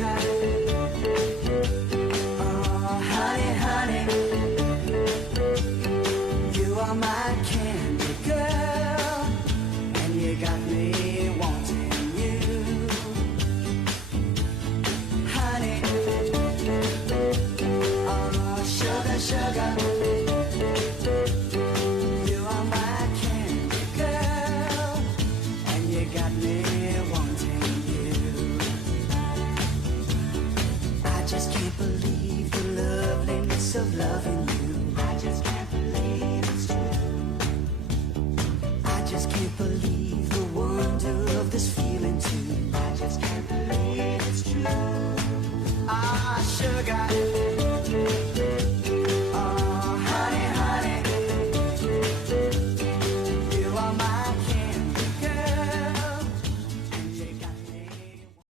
sugar. Oh, honey, honey, you are my candy girl, and you got me wanting you. Honey, oh, sugar, sugar, you are my candy girl, and you got me wanting you. I just can't believe the loveliness of loving you. I just can't believe it's true. I just can't believe the wonder of this feeling too. I just can't believe it's true. Ah, sugar.